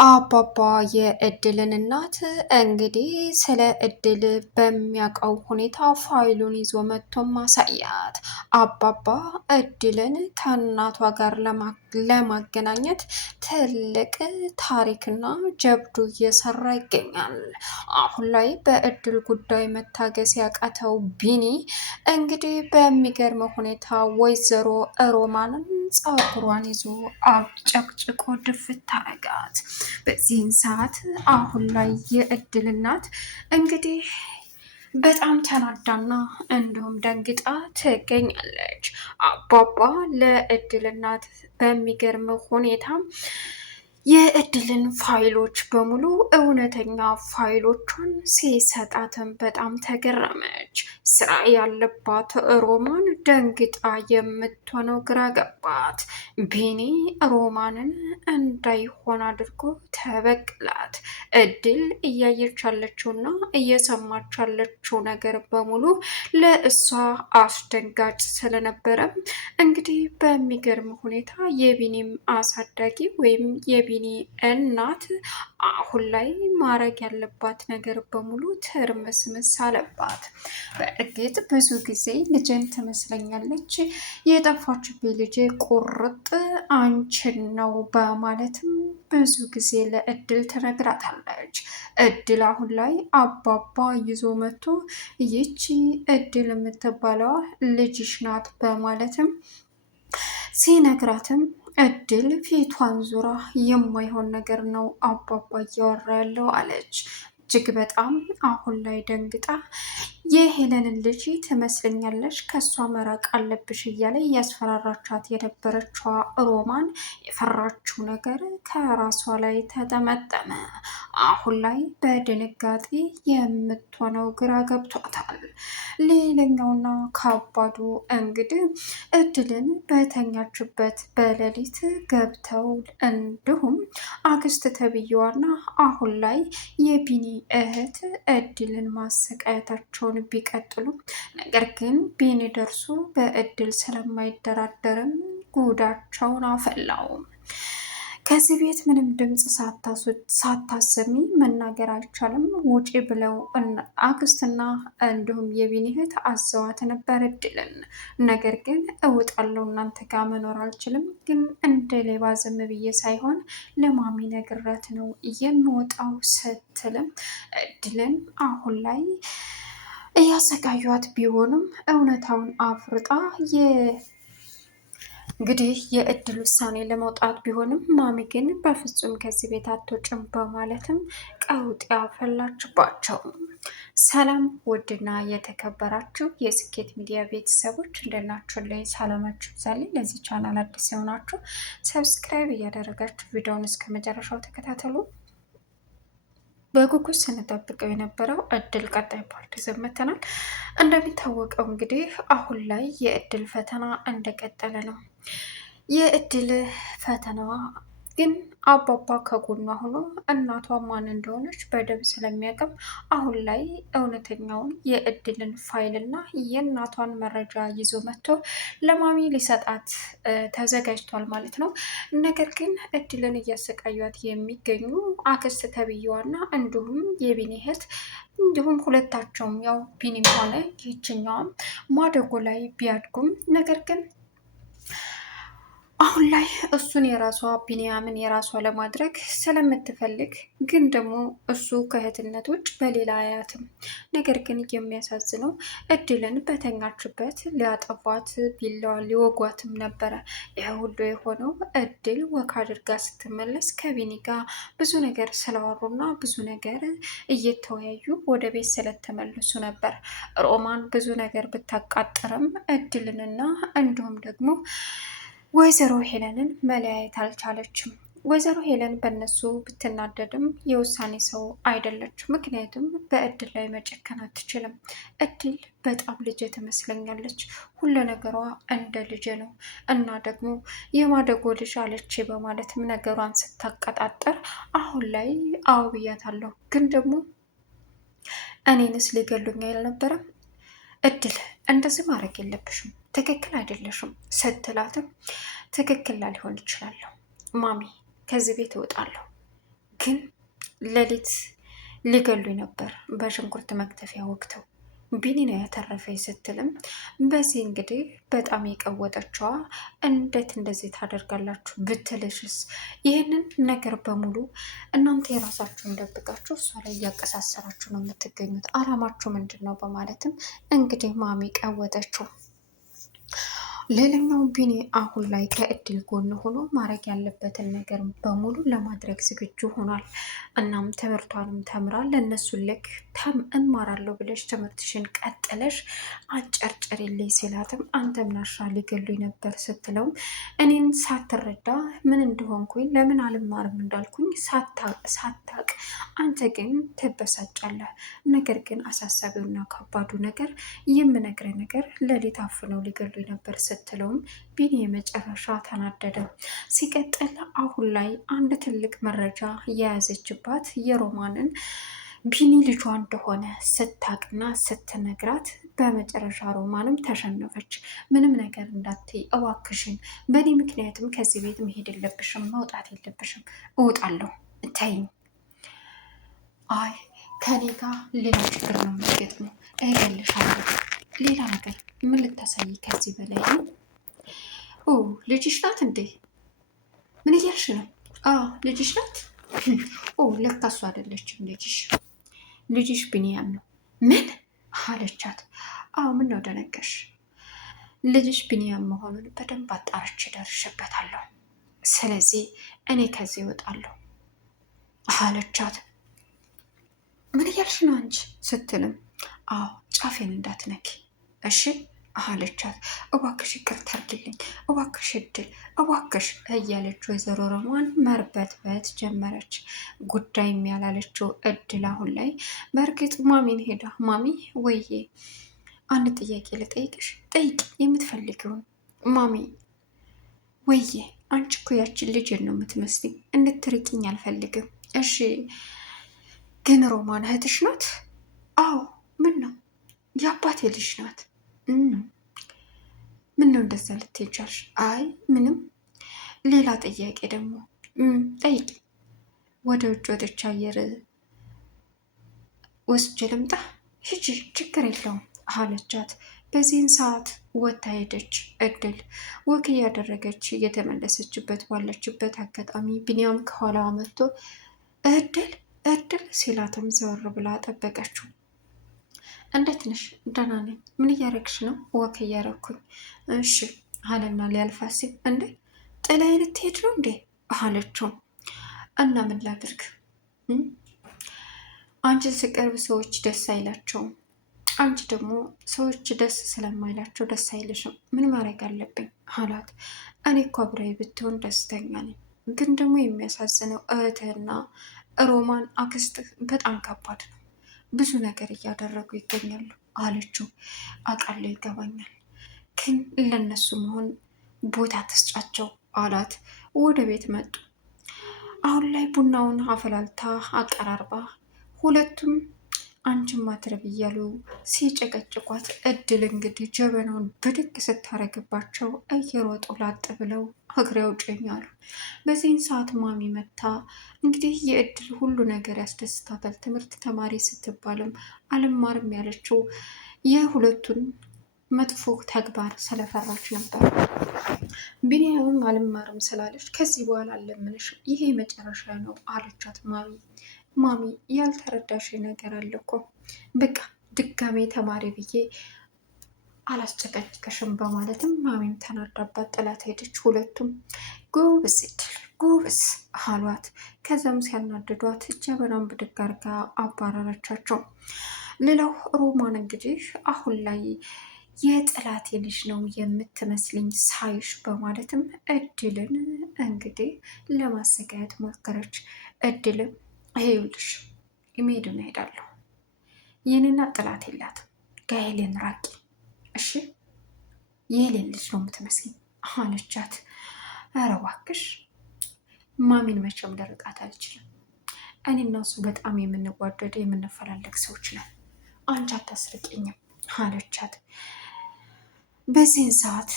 አባባ የእድልን እናት እንግዲህ ስለ እድል በሚያውቀው ሁኔታ ፋይሉን ይዞ መጥቶ ማሳያት። አባባ እድልን ከእናቷ ጋር ለማገናኘት ትልቅ ታሪክና ጀብዱ እየሰራ ይገኛል። አሁን ላይ በእድል ጉዳይ መታገስ ያቃተው ቢኒ እንግዲህ በሚገርም ሁኔታ ወይዘሮ ሮማንን ፀጉሯን ይዞ አጨቅጭቆ ድፍት አረጋት። በዚህን ሰዓት አሁን ላይ የእድል እናት እንግዲህ በጣም ተናዳና እንዲሁም ደንግጣ ትገኛለች። አባባ ለእድል እናት በሚገርም ሁኔታ የእድልን ፋይሎች በሙሉ እውነተኛ ፋይሎቿን ሲሰጣትም በጣም ተገረመች። ስራ ያለባት ሮማን ደንግጣ የምትሆነው ግራ ገባት። ቢኒ ሮማንን እንዳይሆን አድርጎ ተበቅላት። እድል እያየች ያለችውና እየሰማች ያለችው ነገር በሙሉ ለእሷ አስደንጋጭ ስለነበረ እንግዲህ በሚገርም ሁኔታ የቢኒም አሳዳጊ ወይም የቢኒ እናት አሁን ላይ ማድረግ ያለባት ነገር በሙሉ ትርምስምስ አለባት። በእርግጥ ብዙ ጊዜ ልጅን ትመስለኛለች፣ የጠፋችብኝ ልጄ ቁርጥ አንቺን ነው በማለትም ብዙ ጊዜ ለእድል ትነግራታለች። እድል አሁን ላይ አባባ ይዞ መጥቶ ይቺ እድል የምትባለዋ ልጅሽ ናት በማለትም ሲነግራትም እድል ፊቷን ዙራ የማይሆን ነገር ነው አባባ እያወራ ያለው አለች። እጅግ በጣም አሁን ላይ ደንግጣ የሄለንን ልጅ ትመስለኛለች ከሷ መራቅ አለብሽ እያለ እያስፈራራቻት የነበረችዋ ሮማን የፈራችው ነገር ከራሷ ላይ ተጠመጠመ። አሁን ላይ በድንጋጤ የምትሆነው ግራ ገብቷታል። ሌላኛውና ከባዱ እንግዲህ እድልን በተኛችበት በሌሊት ገብተው እንዲሁም አክስት ተብዬዋና አሁን ላይ የቢኒ እህት እድልን ማሰቃየታቸውን ቢቀጥሉ ነገር ግን ቢኒ ደርሶ በእድል ስለማይደራደርም ጉዳቸውን አፈላው። ከዚህ ቤት ምንም ድምፅ ሳታሰሚ መናገር አልቻለም፣ ውጪ ብለው አክስትና እንዲሁም የቢኒ እህት አዘዋት ነበር እድልን። ነገር ግን እውጣለሁ እናንተ ጋር መኖር አልችልም፣ ግን እንደ ሌባ ዝም ብዬ ሳይሆን ለማሚ ነግረት ነው የምወጣው ስትልም እድልን አሁን ላይ እያሰቃዩት ቢሆንም እውነታውን አፍርጣ እንግዲህ የእድል ውሳኔ ለመውጣት ቢሆንም ማሚ ግን በፍጹም ከዚህ ቤት አትወጭም በማለትም ቀውጥ ያፈላችባቸው። ሰላም ውድና የተከበራችሁ የስኬት ሚዲያ ቤተሰቦች እንደናችሁ ላይ ሰላማችሁ ይብዛልኝ። ለዚህ ቻናል አዲስ የሆናችሁ ሰብስክራይብ እያደረጋችሁ ቪዲዮውን እስከ መጨረሻው ተከታተሉ። በጉጉት ስንጠብቀው የነበረው እድል ቀጣይ ፓርት ይዘን መጥተናል። እንደሚታወቀው እንግዲህ አሁን ላይ የእድል ፈተና እንደቀጠለ ነው። የእድል ፈተናዋ ግን አባባ ከጎኗ ሆኖ እናቷ ማን እንደሆነች በደንብ ስለሚያውቅም አሁን ላይ እውነተኛውን የእድልን ፋይል እና የእናቷን መረጃ ይዞ መጥቶ ለማሚ ሊሰጣት ተዘጋጅቷል ማለት ነው። ነገር ግን እድልን እያሰቃዩት የሚገኙ አክስት ተብዬዋና እንዲሁም የቢኒ እህት እንዲሁም ሁለታቸውም ያው ቢኒም ሆነ ይችኛዋም ማደጎ ላይ ቢያድጉም ነገር ግን አሁን ላይ እሱን የራሷ ቢንያምን የራሷ ለማድረግ ስለምትፈልግ ግን ደግሞ እሱ ከእህትነት ውጭ በሌላ አያትም። ነገር ግን የሚያሳዝነው እድልን በተኛችበት ሊያጠፏት ቢላዋ ሊወጓትም ነበረ። ይህ ሁሉ የሆነው እድል ወክ አድርጋ ስትመለስ ከቢኒ ጋር ብዙ ነገር ስላወሩና ብዙ ነገር እየተወያዩ ወደ ቤት ስለተመለሱ ነበር። ሮማን ብዙ ነገር ብታቃጥርም እድልንና እንዲሁም ደግሞ ወይዘሮ ሄለንን መለያየት አልቻለችም። ወይዘሮ ሄለን በእነሱ ብትናደድም የውሳኔ ሰው አይደለችም። ምክንያቱም በእድል ላይ መጨከን አትችልም። እድል በጣም ልጄ ትመስለኛለች፣ ሁሉ ነገሯ እንደ ልጄ ነው እና ደግሞ የማደጎ ልጅ አለች በማለትም ነገሯን ስታቀጣጠር አሁን ላይ አዎ ብያታለሁ፣ ግን ደግሞ እኔንስ ሊገሉኝ አልነበረም? እድል እንደዚህ ማድረግ የለብሽም፣ ትክክል አይደለሽም ስትላትም ትክክል ላልሆን ይችላለሁ ማሚ፣ ከዚህ ቤት እወጣለሁ፣ ግን ሌሊት ሊገሉኝ ነበር በሽንኩርት መክተፊያ ወቅተው ቢኒ ነው ያተረፈኝ ስትልም በዚህ እንግዲህ በጣም የቀወጠችዋ እንዴት እንደዚህ ታደርጋላችሁ ብትልሽስ ይህንን ነገር በሙሉ እናንተ የራሳችሁን ደብቃችሁ እሷ ላይ እያቀሳሰራችሁ ነው የምትገኙት። አላማችሁ ምንድን ነው? በማለትም እንግዲህ ማሚ ቀወጠችው። ሌላኛው ቢኒ አሁን ላይ ከእድል ጎን ሆኖ ማድረግ ያለበትን ነገር በሙሉ ለማድረግ ዝግጁ ሆኗል። እናም ትምህርቷንም ተምራ ለእነሱ ልክ እማራለሁ ብለሽ ትምህርትሽን ቀጥለሽ አንጨርጭሪልኝ ሲላትም አንተ ምናሻ ሊገሉኝ ነበር ስትለውም እኔን ሳትረዳ ምን እንደሆንኩኝ ለምን አልማርም እንዳልኩኝ ሳታቅ አንተ ግን ትበሳጫለህ። ነገር ግን አሳሳቢውና ከባዱ ነገር የምነግረ ነገር ሌሊት አፍነው ሊገሉኝ ነበር ስትለውም ቢኒ የመጨረሻ ተናደደ። ሲቀጥል አሁን ላይ አንድ ትልቅ መረጃ የያዘችባት የሮማንን ቢኒ ልጇ እንደሆነ ስታቅና ስትነግራት በመጨረሻ ሮማንም ተሸነፈች። ምንም ነገር እንዳትይ እዋክሽን፣ በእኔ ምክንያትም ከዚህ ቤት መሄድ የለብሽም፣ መውጣት የለብሽም። እወጣለሁ ተይኝ። አይ ከኔ ጋር ሌላ ችግር ነው የሚገጥመው፣ እገልሻለሁ። ሌላ ነገር ምን ልታሳይ ከዚህ በላይ ነው? ኦ ልጅሽ ናት እንዴ? ምን እያልሽ ነው? ልጅሽ ናት። ኦ ለካ እሱ አይደለችም ልጅሽ ብንያም ነው። ምን አለቻት? ምን ነው ደነገሽ? ልጅሽ ብንያም መሆኑን በደንብ አጣርቼ ደርሼበታለሁ። ስለዚህ እኔ ከዚህ እወጣለሁ አለቻት። ምን እያልሽ ነው አንቺ ስትልም ጫፌን እንዳትነኪ እሺ አለቻት። እባክሽ ይቅርታ አድርጊልኝ፣ እባክሽ እድል፣ እባክሽ እያለች ወይዘሮ ሮማን መርበትበት ጀመረች። ጉዳይ ያላለችው እድል አሁን ላይ በእርግጥ ማሚን ሄዳ ማሚ ወዬ አንድ ጥያቄ ልጠይቅሽ። ጠይቂ የምትፈልጊውን ማሚ ወዬ አንቺ እኮ ያችን ልጅን ነው የምትመስልኝ፣ እንድትርቂኝ አልፈልግም። እሺ ግን ሮማን እህትሽ ናት? አዎ ምን ነው የአባቴ ልጅ ናት። ምን ነው እንደዛ ልትሄጃለሽ? አይ ምንም። ሌላ ጥያቄ ደግሞ ጠይቂ። ወደ ውጭ ወጥቼ አየር ወስጄ ልምጣ? ሂጂ ችግር የለውም አለቻት። በዚህን ሰዓት ወታ ሄደች። እድል ወክ እያደረገች እየተመለሰችበት ባለችበት አጋጣሚ ቢኒያም ከኋላዋ መጥቶ እድል እድል ሲላትም ዘወር ብላ ጠበቀችው። እንዴት ነሽ? ደህና ነኝ። ምን እያረግሽ ነው? ወክ እያረግኩኝ። እሺ አለና ሊያልፋት ሲል እንዴ ጥላይ ልትሄድ ነው እንዴ አለችው። እና ምን ላድርግ? አንቺን ስቀርብ ሰዎች ደስ አይላቸውም። አንቺ ደግሞ ሰዎች ደስ ስለማይላቸው ደስ አይልሽም። ምን ማድረግ አለብኝ አላት። እኔ እኮ አብረኸኝ ብትሆን ደስተኛ ነኝ፣ ግን ደግሞ የሚያሳዝነው እህትህና ሮማን አክስትህ በጣም ከባድ ነው። ብዙ ነገር እያደረጉ ይገኛሉ አለችው። አውቃለሁ፣ ይገባኛል፣ ግን ለነሱ መሆን ቦታ ተስጫቸው አላት። ወደ ቤት መጡ። አሁን ላይ ቡናውን አፈላልታ አቀራርባ ሁለቱም አንቺን ማትረብ እያሉ ሲጨቀጭቋት እድል እንግዲህ ጀበናውን ብድግ ስታረግባቸው እየሮጡ ላጥ ብለው እግሬ አውጪኝ አሉ። በዚህን ሰዓት ማሚ መታ እንግዲህ የእድል ሁሉ ነገር ያስደስታታል። ትምህርት ተማሪ ስትባልም አልማርም ያለችው የሁለቱን መጥፎ ተግባር ስለፈራች ነበር። ቢኒያምም አልማርም ስላለች ከዚህ በኋላ አልለምንሽም፣ ይሄ መጨረሻ ነው አለቻት ማሚ። ማሚ ያልተረዳሽ ነገር አለ እኮ በቃ ድጋሜ ተማሪ ብዬ አላስጨቀጭቀሽም በማለትም ማሚም ተናዳባት ጥላት ሄደች። ሁለቱም ጎበዝ እድል ጎበዝ አሏት። ከዛም ሲያናድዷት ጀበናን ብድግ አድርጋ አባረረቻቸው። ሌላው ሮማን እንግዲህ አሁን ላይ የጥላቴ ልጅ ነው የምትመስልኝ ሳይሽ በማለትም እድልን እንግዲህ ለማሰቃየት ሞከረች። እድልም ይኸውልሽ መሄዱን እሄዳለሁ፣ ይህንና ጥላት የላትም፣ ከሄሌን ራቂ እሺ፣ የሄሌን ልጅ ነው የምትመስለኝ አለቻት። ኧረ እባክሽ ማሚን መቼም ልርቃት አልችልም፣ እኔ እና እሱ በጣም የምንዋደድ የምንፈላለግ ሰዎች ነን፣ አንቺ አታስርቂኝም አለቻት። በዚህን ሰዓት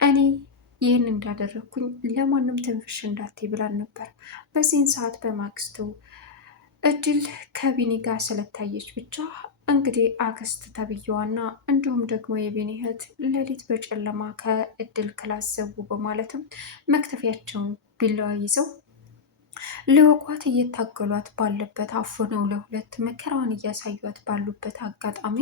እኔ ይህን እንዳደረግኩኝ ለማንም ትንፍሽ እንዳትይ ብላን ነበር። በዚህን ሰዓት በማግስቱ እድል ከቢኒ ጋር ስለታየች ብቻ እንግዲህ አክስት ተብዬዋና እንዲሁም ደግሞ የቢኒ እህት ሌሊት በጨለማ ከእድል ክላስ ዘቡ በማለትም መክተፊያቸውን ቢላዋ ይዘው ለወቋት እየታገሏት ባለበት አፍነው ለሁለት መከራዋን እያሳዩት ባሉበት አጋጣሚ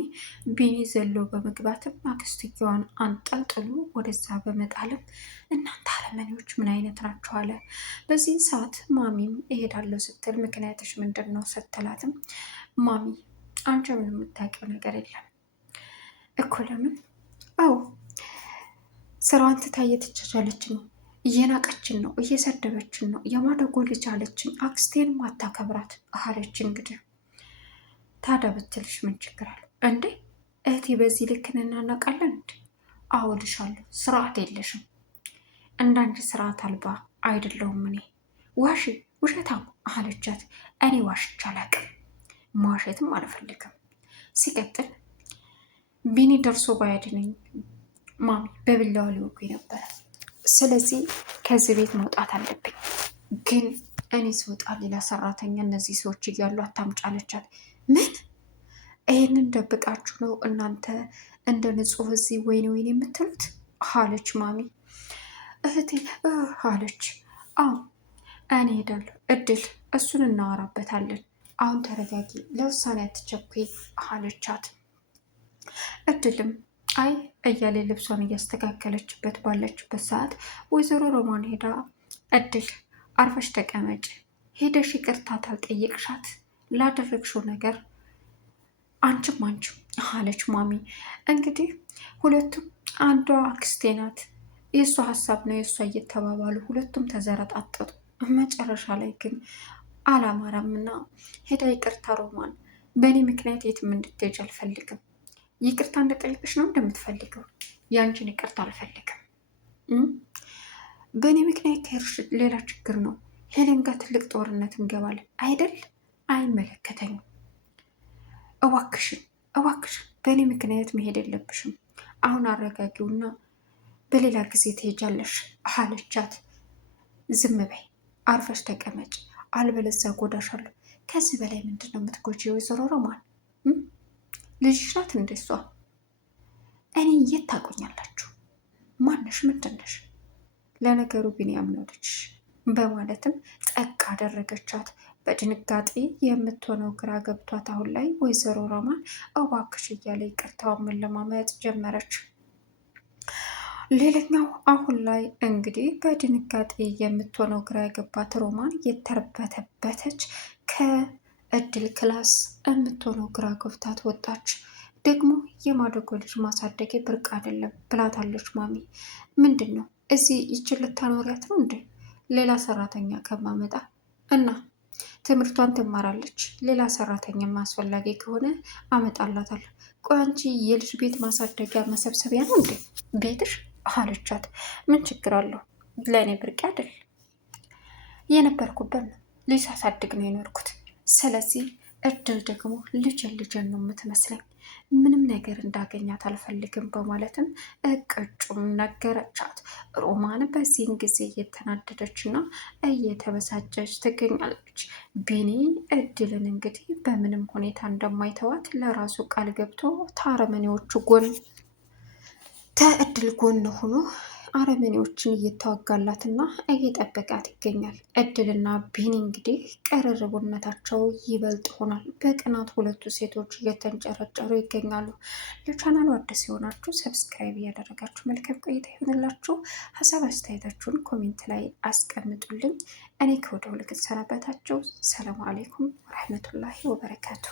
ቢኒ ዘሎ በመግባትም አክስትየዋን አንጠልጥሎ ወደዛ በመጣልም እናንተ አረመኔዎች ምን አይነት ናቸው አለ። በዚህ ሰዓት ማሚም እሄዳለሁ ስትል ምክንያትሽ ምንድን ነው ስትላትም ማሚ አንቺ ምን የምታውቂው ነገር የለም እኮ ለምን? አዎ ስራዋን ትታ እየተቻቻለች ነው፣ እየናቀችን ነው፣ እየሰደበችን ነው። የማደጎ ልጅ አለችኝ፣ አክስቴን ማታከብራት አለች። እንግዲህ ታዲያ ብትልሽ ምን ችግር አለው እንዴ? እህቴ በዚህ ልክ እንናናቃለን እንዴ? አውልሻለሁ፣ ስርዓት የለሽም። እንዳንቺ ስርዓት አልባ አይደለሁም እኔ። ዋሽ ውሸታም አለቻት። እኔ ዋሽቼ አላቅም፣ መዋሸትም አልፈልግም። ሲቀጥል ቢኒ ደርሶ ባያድነኝ ማሚ በቢላዋ ሊወጉኝ ነበረ። ስለዚህ ከዚህ ቤት መውጣት አለብኝ። ግን እኔ ስወጣ ሌላ ሰራተኛ እነዚህ ሰዎች እያሉ አታምጫለቻት። ምን ይህንን ደብቃችሁ ነው እናንተ እንደ ንጹህ እዚህ ወይኔ ወይኔ የምትሉት አለች ማሚ። እህቴ አለች። አዎ እኔ ሄዳለሁ እድል፣ እሱን እናወራበታለን። አሁን ተረጋጊ፣ ለውሳኔ አትቸኩይ አለቻት። እድልም አይ እያሌ ልብሷን እያስተካከለችበት ባለችበት ሰዓት ወይዘሮ ሮማን ሄዳ እድል አርፈሽ ተቀመጭ፣ ሄደሽ ይቅርታ ታልጠየቅሻት ላደረግሽው ነገር አንቺም አለች ማሚ። እንግዲህ ሁለቱም አንዷ አክስቴ ናት የእሷ ሀሳብ ነው የእሷ እየተባባሉ ሁለቱም ተዘረጣጠጡ። መጨረሻ ላይ ግን አላማራምና ሄዳ ይቅርታ ሮማን፣ በእኔ ምክንያት የትም እንድትሄጂ አልፈልግም። ይቅርታ እንደጠየቅሽ ነው እንደምትፈልገው፣ ያንቺን ይቅርታ አልፈልግም። በእኔ ምክንያት ከሄድሽ ሌላ ችግር ነው። ሄለን ጋር ትልቅ ጦርነት እንገባለን አይደል? አይመለከተኝም። እባክሽን በእኔ ምክንያት መሄድ የለብሽም። አሁን አረጋጊውና በሌላ ጊዜ ትሄጃለሽ አለቻት። ዝም በይ አርፈሽ ተቀመጭ፣ አልበለዚያ ጎዳሻለሁ። ከዚህ በላይ ምንድን ነው የምትጎጂ? ወይዘሮ ሮማን ልጅሽ ናት እንደሷ። እኔ የት ታቆኛላችሁ? ማነሽ? ምንድነሽ? ለነገሩ ቢኒያም ነው ልጅሽ በማለትም ጠቅ አደረገቻት። በድንጋጤ የምትሆነው ግራ ገብቷት አሁን ላይ ወይዘሮ ሮማን እባክሽ እያለ ይቅርታዋን መለማመጥ ጀመረች። ሌላኛው አሁን ላይ እንግዲህ በድንጋጤ የምትሆነው ግራ የገባት ሮማን የተርበተበተች ከእድል ክላስ የምትሆነው ግራ ገብታት ወጣች። ደግሞ የማደጎ ልጅ ማሳደጌ ብርቅ አይደለም ብላታለች ማሚ። ምንድን ነው እዚህ ይችል ልታኖሪያት ነው እንዴ? ሌላ ሰራተኛ ከማመጣ እና ትምህርቷን ትማራለች። ሌላ ሰራተኛ አስፈላጊ ከሆነ አመጣላታለሁ። ቆይ አንቺ የልጅ ቤት ማሳደጊያ መሰብሰቢያ ነው እንዴ ቤትሽ? አለቻት። ምን ችግር አለው? ለእኔ ብርቅ አይደል? የነበርኩበት ነው። ልጅ ሳሳድግ ነው የኖርኩት። ስለዚህ እድል ደግሞ ልጅን ነው የምትመስለኝ። ምንም ነገር እንዳገኛት አልፈልግም በማለትም እቅጩም ነገረቻት። ሮማን በዚህን ጊዜ እየተናደደች እና እየተበሳጨች ትገኛለች። ቢኒ እድልን እንግዲህ በምንም ሁኔታ እንደማይተዋት ለራሱ ቃል ገብቶ ከአረመኔዎቹ ጎን ከእድል ጎን ሆኖ አረመኔዎችን እየተዋጋላትና እየጠበቃት ይገኛል። እድልና ቢኒ እንግዲህ ቅርርቡነታቸው ይበልጥ ሆኗል። በቅናት ሁለቱ ሴቶች እየተንጨረጨሩ ይገኛሉ። ለቻናሉ አዲስ የሆናችሁ ሰብስክራይብ እያደረጋችሁ መልካም ቆይታ ይሆንላችሁ። ሀሳብ አስተያየታችሁን ኮሜንት ላይ አስቀምጡልኝ። እኔ ከወደ ሁልክ ሰናበታችሁ። ሰላም አሌይኩም ወረህመቱላሂ ወበረካቱ።